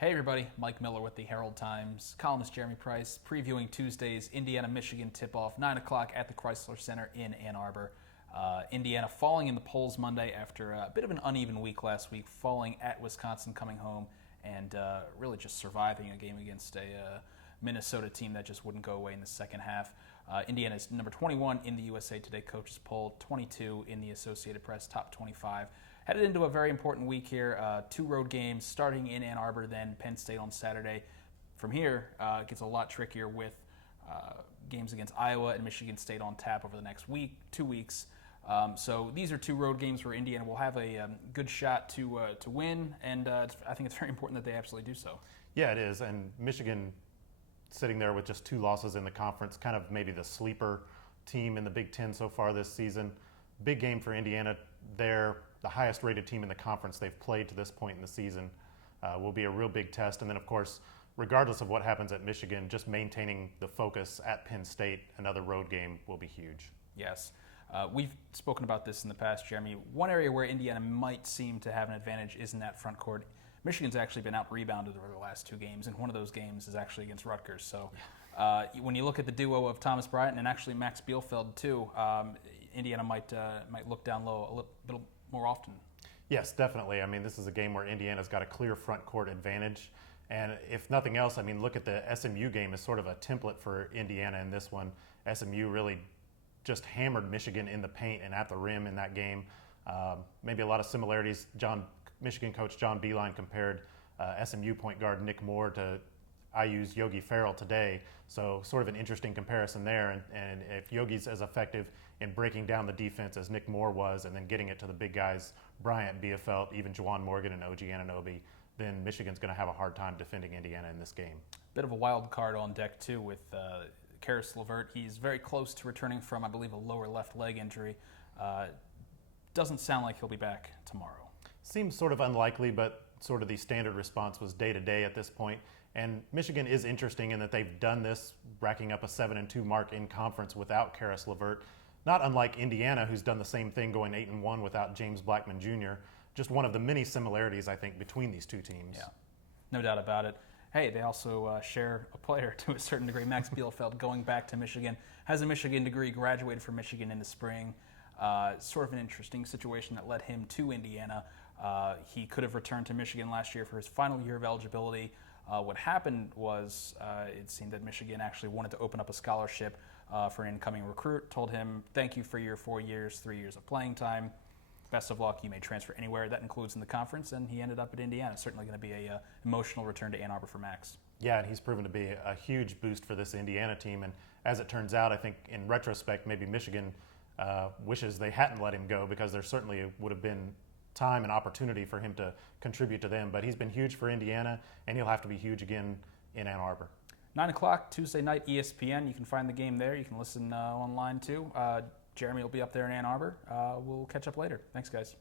Hey everybody, Mike Miller with the Herald Times. Columnist Jeremy Price previewing Tuesday's Indiana-Michigan tip-off, 9 o'clock at the Chrysler Center in Ann Arbor. Indiana falling in the polls Monday after a bit of an uneven week last week, falling at Wisconsin, coming home, and really just surviving a game against a Minnesota team that just wouldn't go away in the second half. Indiana is number 21 in the USA Today coaches poll, 22 in the Associated Press top 25. Headed into a very important week here. Two road games starting in Ann Arbor, then Penn State on Saturday. From here, it gets a lot trickier with games against Iowa and Michigan State on tap over the next week, 2 weeks. So these are two road games where Indiana will have a good shot to win, and I think it's very important that they absolutely do so. Yeah, it is. And Michigan sitting there with just 2 losses in the conference, kind of maybe the sleeper team in the Big Ten so far this season. Big game for Indiana. They're the highest rated team in the conference they've played to this point in the season. Will be a real big test. And then, of course, regardless of what happens at Michigan, just maintaining the focus at Penn State, another road game, will be huge. Yes. We've spoken about this in the past, Jeremy. One area where Indiana might seem to have an advantage is in that front court. Michigan's actually been out-rebounded over the last 2 games, and one of those games is actually against Rutgers. So when you look at the duo of Thomas Bryant and actually Max Bielfeldt, too, Indiana might look down low a little bit more often. Yes, definitely. I mean, this is a game where Indiana's got a clear front court advantage. And if nothing else, I mean, look at the SMU game as sort of a template for Indiana in this one. SMU really just hammered Michigan in the paint and at the rim in that game. Maybe a lot of similarities. Michigan coach John Beilein compared SMU point guard Nick Moore to IU's Yogi Ferrell today. So sort of an interesting comparison there. And if Yogi's as effective in breaking down the defense as Nick Moore was and then getting it to the big guys, Bryant, Bielfeldt, even Juwan Morgan and OG Anunoby, then Michigan's going to have a hard time defending Indiana in this game. Bit of a wild card on deck, too, with Caris LeVert. He's very close to returning from, I believe, a lower left leg injury. Doesn't sound like he'll be back tomorrow. Seems sort of unlikely, but sort of the standard response was day-to-day at this point. And Michigan is interesting in that they've done this, racking up a 7-2 mark in conference without Caris LeVert. Not unlike Indiana, who's done the same thing, going 8-1 without James Blackman Jr. Just one of the many similarities, I think, between these two teams. Yeah, no doubt about it. Hey, they also share a player to a certain degree. Max Bielfeldt, going back to Michigan, has a Michigan degree, graduated from Michigan in the spring. Sort of an interesting situation that led him to Indiana. He could have returned to Michigan last year for his final year of eligibility. What happened was it seemed that Michigan actually wanted to open up a scholarship for an incoming recruit, told him, thank you for your 4 years, 3 years of playing time. Best of luck. You may transfer anywhere. That includes in the conference, and he ended up at Indiana. Certainly going to be a emotional return to Ann Arbor for Max. Yeah, and he's proven to be a huge boost for this Indiana team. And as it turns out, I think in retrospect, maybe Michigan wishes they hadn't let him go, because there certainly would have been time and opportunity for him to contribute to them. But he's been huge for Indiana, and he'll have to be huge again in Ann Arbor. 9 o'clock, Tuesday night, ESPN. You can find the game there. You can listen online, too. Jeremy will be up there in Ann Arbor. We'll catch up later. Thanks, guys.